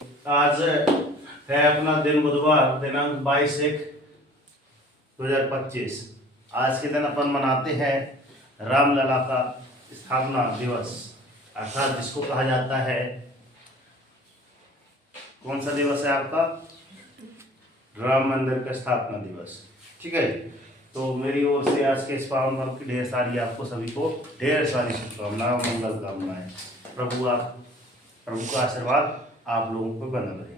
आज है अपना दिन बुधवार दिनांक 22/1/2025। आज के दिन अपन मनाते हैं रामलला का स्थापना दिवस, अर्थात जिसको कहा जाता है, कौन सा दिवस है आपका? राम मंदिर का स्थापना दिवस। ठीक है, तो मेरी ओर से आज के इस पावन पर्व की ढेर सारी आपको सभी को ढेर सारी शुभकामनाएं, मंगल कामनाएं। प्रभु का आशीर्वाद आप लोगों को बना रहे।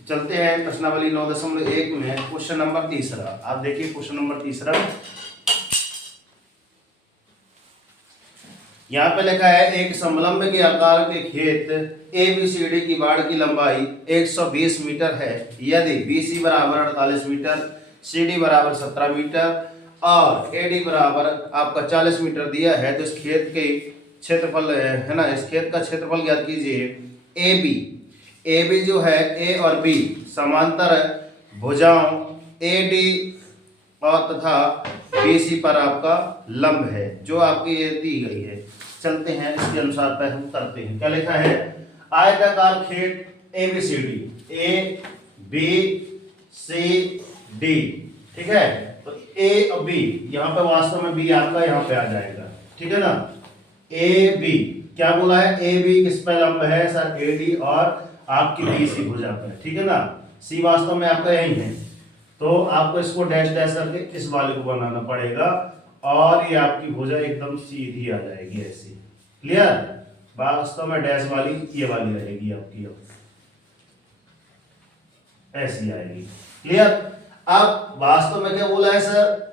तो चलते हैं प्रश्नावली 9.1 में क्वेश्चन नंबर तीसरा। आप देखिए क्वेश्चन नंबर तीसरा, यहाँ पे लिखा है एक समलंब के आकार के खेत ABCD की बाड़ की लंबाई 120 मीटर है यदि BC बराबर 48 मीटर, CD बराबर 17 मीटर और AD बराबर आपका 40 मीटर दिया है, तो इस खेत के क्षेत्रफल है ना, इस खेत का क्षेत्रफल ज्ञात कीजिए। AB जो है A और B समांतर भुजाओं AD और तथा BC पर आपका लंब है, जो आपकी ये दी गई है। चलते हैं इसके अनुसार पे हम करते हैं। क्या लिखा है? आयताकार खेत ABCD, ABCD, ठीक है। तो A और B, यहाँ पे वास्तव में B आपका यहाँ पे आ जाएगा, ठीक है ना। AB क्या बोला है? AB किस पे लंब है सर? AD और आपकी BC भुजा पे, ठीक है ना। C वास्तव में आपका यही है, तो आपको इसको डैश डैश करके इस वाले को बनाना पड़ेगा और ये आपकी भुजा एकदम सीधी आ जाएगी ऐसी। क्लियर? वास्तव में डैश वाली ये वाली रहेगी आपकी, ऐसी आएगी। क्लियर? अब वास्तव में क्या बोला है सर?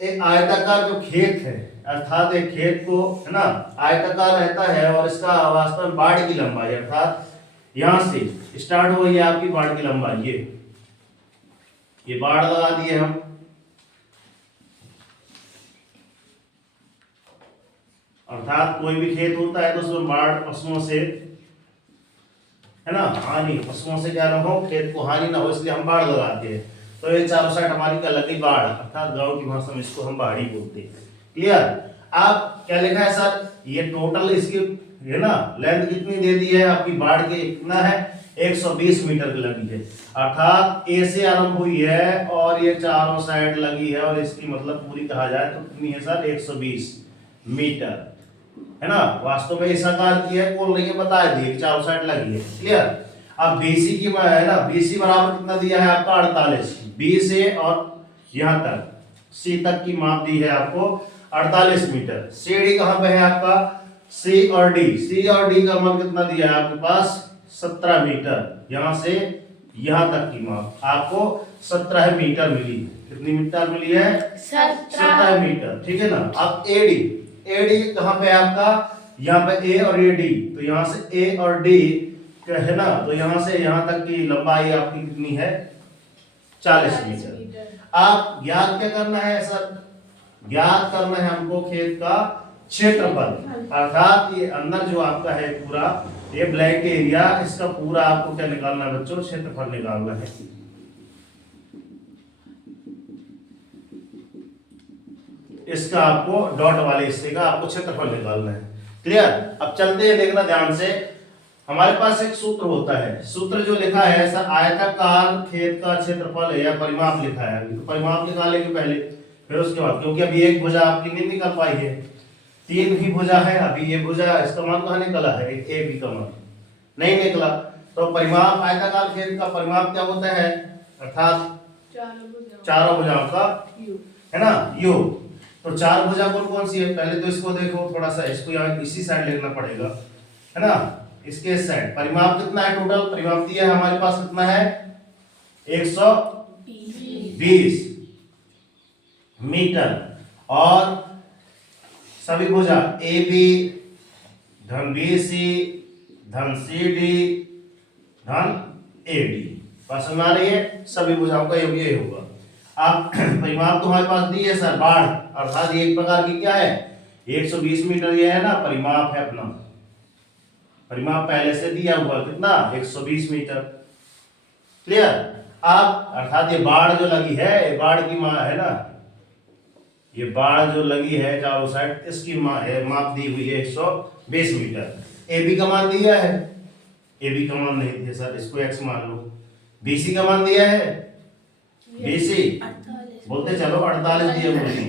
एक आयताकार जो खेत है, अर्थात एक खेत को है ना आयताकार रहता है और इसका वास्तव में बाड़ की लंबाई, अर्थात यहां से स्टार्ट हो गई आपकी बाड़ की लंबाई, ये बाड़ लगा दिए हम, अर्थात कोई भी खेत होता है तो उसमें बाढ़ पशुओं से है ना हानि, पशुओं से क्या ना हो, खेत को हानि ना हो, इसलिए हम बाढ़ लगाते हैं। तो ये चारों साइड हमारी क्या लगी? बाढ़, अर्थात गांव की भाषा में इसको हम बाढ़ ही बोलते हैं। क्लियर? आप क्या लिखा है सर? ये टोटल इसकी है ना लेंथ कितनी दे दी है आपकी बाढ़ के? कितना है? 120 मीटर की लगी है, अर्थात A से आरंभ हुई है और ये चारों साइड लगी है और इसकी मतलब पूरी कहा जाए तो कितनी है सर? 120 मीटर, है ना। वास्तव में इस आकार की है, बोल रही है, बता दिए चारों साइड लगी है। क्लियर? अब BC की है ना, BC बराबर कितना दिया है आपका? 48। B से और यहां तक C तक की माप दी है आपको 48 मीटर। CD कहां पे है आपका? C और D का मान कितना दिया है आपके पास? 17 मीटर। यहां से यहां तक की माप आपको 17 मीटर मिली। कितनी मीटर मिली है? 17 मीटर, ठीक है ना। अब AD कहां पे है आपका? यहाँ पे A और AD, तो यहाँ से A और D है ना, तो यहाँ से यहाँ तक की लंबाई आपकी कितनी है? 40 मीटर। आप ज्ञात क्या करना है सर? ज्ञात करना है हमको खेत का क्षेत्रफल, अर्थात ये अंदर जो आपका है पूरा ये ब्लैक एरिया, इसका पूरा आपको क्या निकालना है बच्चों? क्षेत्रफल निकालना है। इसका आपको डॉट वाले हिस्से का आपको क्षेत्रफल निकालना है। क्लियर? अब चलते हैं, देखना ध्यान से। हमारे पास एक सूत्र होता है, सूत्र जो लिखा है सर, आयताकार खेत का क्षेत्रफल है या परिमाप लिखा है, तो परिमाप निकालेंगे पहले, फिर उसके बाद, क्योंकि अभी एक भुजा आपकी नहीं निकल पाई है, 3 ही भुजा है अभी। ये भुजा इसका मान कहाँ निकला है? AB का मान नहीं निकला। तो परिमाप, आयताकार खेत का परिमाप क्या होता है? अर्थात चारों भुजाओं का है ना योग। तो चार भुजा कौन कौन सी है? पहले तो इसको देखो, थोड़ा सा इसको यहाँ इसी साइड लिखना पड़ेगा, है ना, इसके साइड। परिमाप कितना है? टोटल परिमाप दिया है हमारे पास कितना है? 120 मीटर। और सभी भुजा AB धन BC धन CD धन AD, पास में आ रही है। सभी भुजाओं का योग ये होगा। आप परिमाप तो हमारे पास दी है सर, बाढ़, अर्थात ये एक प्रकार की क्या है? 120 मीटर ये है ना परिमाप है अपना, परिमाप पहले से दिया हुआ कितना? 120 मीटर। क्लियर? आप अर्थात ये बाढ़ जो लगी है, बाढ़ की माप है ना, ये बाढ़ जो लगी है चारों साइड, इसकी माप दी हुई है 120 मीटर। AB का मान दिया है ए बी का मान नहीं दिया सर, इसको x मान लो। BC का मान दिया है, BC बोलते चलो 48 दिया गुरुजी।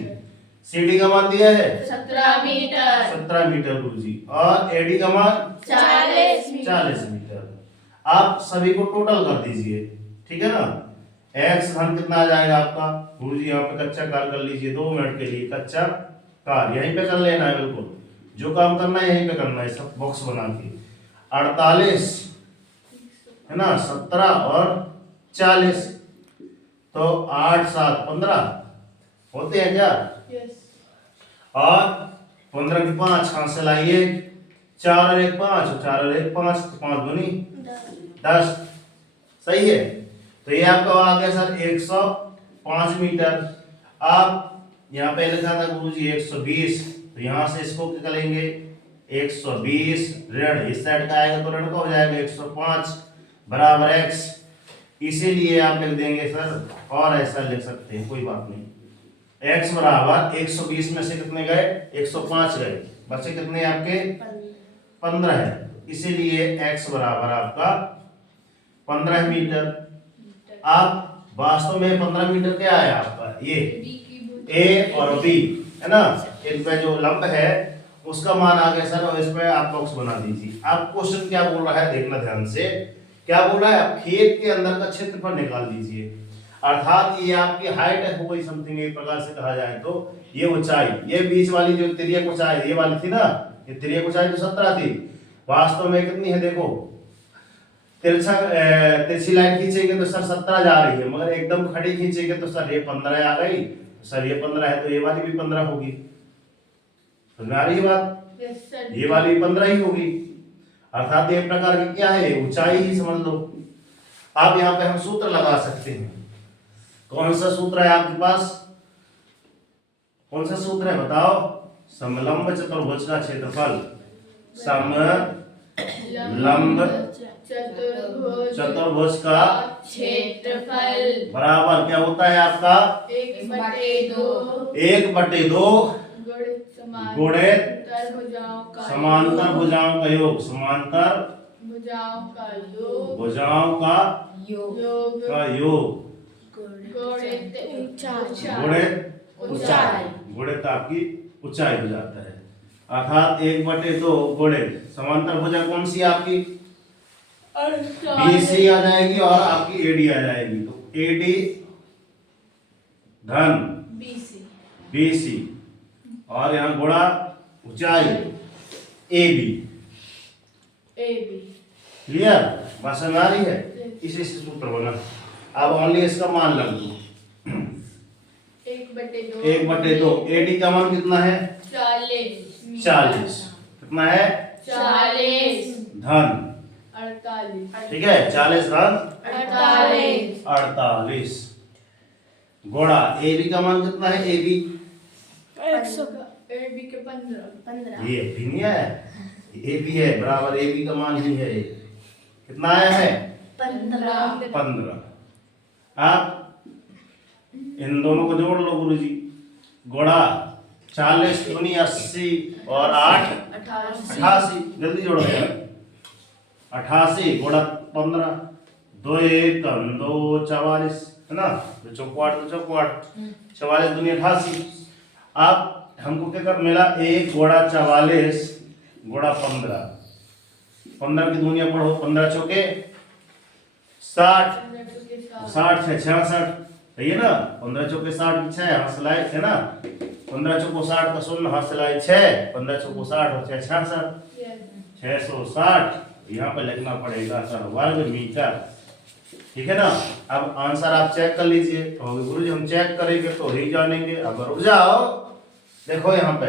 CD का मान दिया है 17 मीटर। 17 मीटर गुरुजी। और AD का मान 40 मीटर। आप सभी को टोटल कर दीजिए, ठीक है ना। x धन कितना आ जाएगा आपका गुरुजी, यहाँ पे कच्चा कार कर लीजिए 2 मिनट के लिए, कच्चा कार यहीं पे कर लेना है, बिल्कुल जो काम करना है यहीं पे करना है, सब बॉक्स बना के। 48 है ना, 17 और 40, तो 8 7 15 होते हैं क्या। और 15 की 5 कहां से लाइए, 4 और 1 5, 4 और 1 5, 5 दूनी 10, सही है। तो ये आपका आ गया सर 105 मीटर। आप यहाँ पे लिखा था गुरुजी 120, तो यहाँ से इसको क्या करेंगे 120 ऋण इस साइड का आएगा तो ऋण का हो जाएगा 105 बराबर x। इसीलिए आप लिख देंगे सर, और ऐसा लिख सकते हैं कोई बात नहीं, x बराबर 120 में से कितने गए 105 गए, बचे कितने आपके 15 है, इसीलिए x बराबर आपका 15 मीटर। आप वास्तव में 15 मीटर क्या है आपका, ये A और B है ना, इनका जो लंब है उसका मान आ गया सर, और इस पे आप बॉक्स बना दीजिए। आप क्वेश्चन क्या बोल रहा है देखना ध्यान से, क्या बोल रहा है, आप खेत के अंदर का क्षेत्रफल निकाल दीजिए, अर्थात ये आपकी हाइट हो गई समथिंग, एक प्रकार से कहा जाए तो ये ऊंचाई, ये बीच वाली जो तिर्यक ऊंचाई ये वाली थी ना, ये तिर्यक ऊंचाई जो 17 थी, वास्तव में कितनी है देखो, तिरछी लाइन खींचेंगे तो सर 17 जा रही है, मगर एकदम खड़ी खींचेंगे तो सर ये 15 आ गई, सर ये 15 है तो ये वाली भी 15 होगी, समझ में आ रही है बात, ये वाली भी 15 ही होगी, अर्थात ये प्रकार की क्या है ऊंचाई ही समझ लो। अब यहाँ पे हम सूत्र लगा सकते हैं, कौन सा सूत्र है आपके पास, कौन सा सूत्र है बताओ, समलंब चतुर्भुज का क्षेत्रफल, समलंब चतुर्भुज का क्षेत्रफल बराबर क्या होता है आपका 1/2 गुणित समांतर भुजाओं का योग, समांतर भुजाओं का योग गुणित ऊंचाई, गुणित आपकी ऊंचाई हो जाता है, अर्थात 1/2 गुणित समांतर भुजा कौन सी आपकी BC आ जाएगी और आपकी AD आ जाएगी, तो AD धन BC और यहाँ गुणा ऊंचाई AB, क्लियर, बात समझ आ रही है, इसी से सूत्र बना। अब ओनली इसका मान लग दो 1/2, AD का मान कितना है 40, कितना है 40 धन, 48, ठीक है 40 धन 48 48 गुणा AB का मान कितना है, AB AB के 15 ये भी नहीं है, AB है बराबर AB का मान ही है, कितना आया है 15। आप इन दोनों को जोड़ लो गुरुजी, गुणा 40 दूनी 80 और 8 88, जल्दी जोड़ो यार, 88 गुणा 15, 2 1 2 44 है ना, तो चौपाट 44 दूनी 88। आप हमको क्या कर मिला 1 गुणा 44 गुणा 15, 15 की दूनिया पढ़ो, 15 चौके 60, 60 से 66, सही है ना, 15 चौके 60 की 6 हाथ सिलाई है ना, 15 चौको 60 का 0 हाथ सिलाई 6, 15 चौको 60 और 6 66, 660 यहाँ पे लिखना पड़ेगा सर वर्ग मीटर, ठीक है ना। अब आंसर आप चेक कर लीजिए, तो गुरुजी हम चेक करेंगे तो ही जानेंगे। अब रुक जाओ, देखो यहाँ पे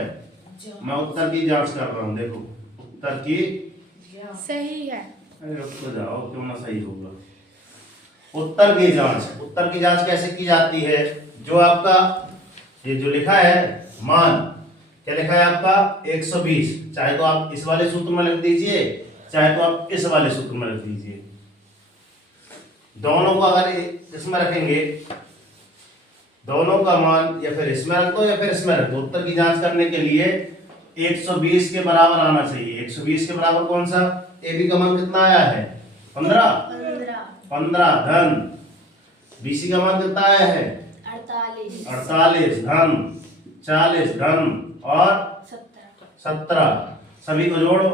मैं उत्तर की जांच कर रहा हूँ, देखो उत्तर की सही है, अरे रुक तो जाओ, क्यों ना सही होगा। उत्तर की जांच, उत्तर की जांच कैसे की जाती है, जो आपका ये जो लिखा है मान, क्या लिखा है आपका 120, चाहे तो आप इस वाले सूत्र में लिख दीजिए, चाहे तो आप इस वाले सूत्र में लिख दीजिए, दोनों को अगर इसमें रखेंगे, दोनों का मान या फिर इसमें रख दो या फिर इसमें रख दो, उत्तर की जांच करने के लिए 120 के बराबर आना चाहिए। 120 के बराबर कौन सा, ए बी का मान कितना आया है 15, 15 धन बी सी का मान कितना आया है 48 48 धन 40 धन और 17 सभी को जोड़ो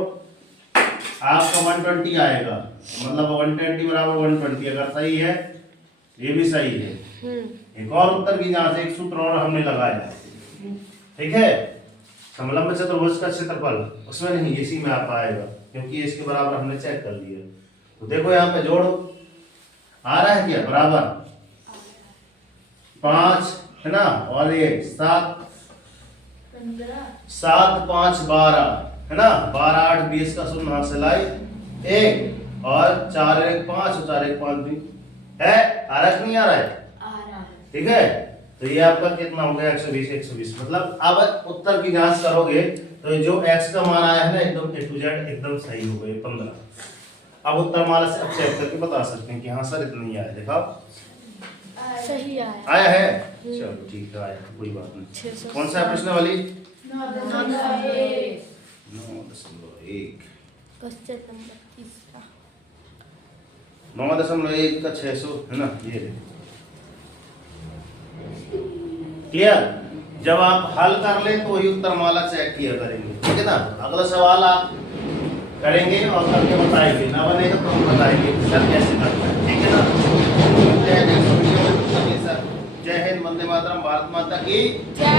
आपका 120 आएगा, मतलब 120 बराबर 120 अगर सही है ये भी सही है। एक और उत्तर की जांच, एक सूत्र और हमने लगाया, ठीक है। समलंब चतुर्भुज का क्षेत्रफल उसमें नहीं, इसी में आप आएगा क्योंकि इसके बराबर हमने चेक कर लिया। तो देखो यहाँ पे जोड़ो, आ रहा है क्या बराबर 5 है ना, और ये 7 7 5 12 है ना, 12 8 20 का शून्य हाथ से लाई 1 और 4 1 5 और 4 1 5 2 है। आ रहा है कि नहीं आ रहा है? ठीक है, तो ये आपका कितना हो गया 120 120। मतलब अब उत्तर की जांच करोगे तो जो x का मान आया है ना एकदम A to Z एकदम सही हो गए 15। अब उत्तर माला से अब चेक करके बता सकते हैं कि हाँ सर इतना ही आया, देखा सही आया है। चलो ठीक है, आया कोई बात नहीं। कौन सा है प्रश्न वाली 9.1 9.1 का 600 है ना, ये क्लियर। जब आप हल कर ले तो वही उत्तर माला चेक किया करेंगे, ठीक है ना। अगला सवाल आप करेंगे और करके बताएंगे, ना बनेगा तो हम बताएंगे सर कैसे करना है, ठीक है ना। जय हिंद, वंदे मातरम, भारत माता की जय।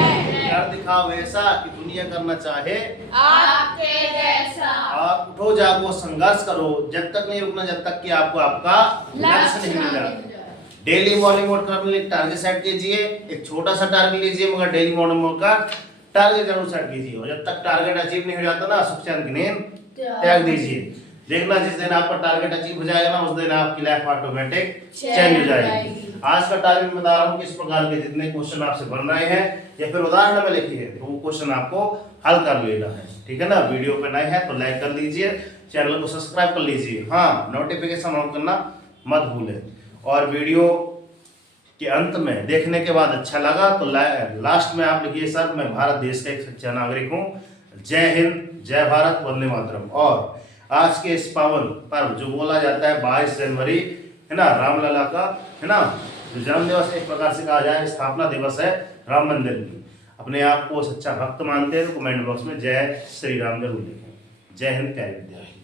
कर दिखाओ ऐसा कि दुनिया करना चाहे आपके जैसा। आप उठो जागो संघर्ष करो, जब तक नहीं रुकना जब तक कि आपको आपका लक्ष्य नहीं मिला। डेली मॉर्निंग वॉक करने लिए टारगेट सेट कीजिए, एक छोटा सा टारगेट लीजिए मगर डेली मॉर्निंग वॉक का टारगेट जरूर सेट कीजिए, और जब तक टारगेट अचीव नहीं हो जाता ना सुख चैन की नींद त्याग दीजिए। देखना जिस दिन आपका टारगेट अचीव हो जाएगा ना उस दिन आपकी लाइफ ऑटोमेटिक चेंज हो जाएगी। आज का टारगेट बता रहा हूँ किस प्रकार के जितने क्वेश्चन आपसे बन रहे हैं या फिर उदाहरण में लिखी है तो वो क्वेश्चन आपको हल कर लेना है, ठीक है ना। वीडियो पे नए हैं तो लाइक कर लीजिए, चैनल को सब्सक्राइब कर लीजिए, हाँ नोटिफिकेशन ऑन करना मत भूलें। और वीडियो के अंत में देखने के बाद अच्छा लगा तो लास्ट में आप लिखिए सर मैं भारत देश का एक सच्चा नागरिक हूँ, जय हिंद, जय भारत, वंदे मातरम। और आज के इस पावन पर्व जो बोला जाता है 22 जनवरी है ना, रामलला का है ना, जो जन्म दिवस एक प्रकार से कहा जाए स्थापना दिवस है राम मंदिर की। अपने आप को सच्चा भक्त मानते हैं तो कमेंट बॉक्स में जय श्री राम जरूर लिखें। जय हिंद, प्यारे विद्यार्थी।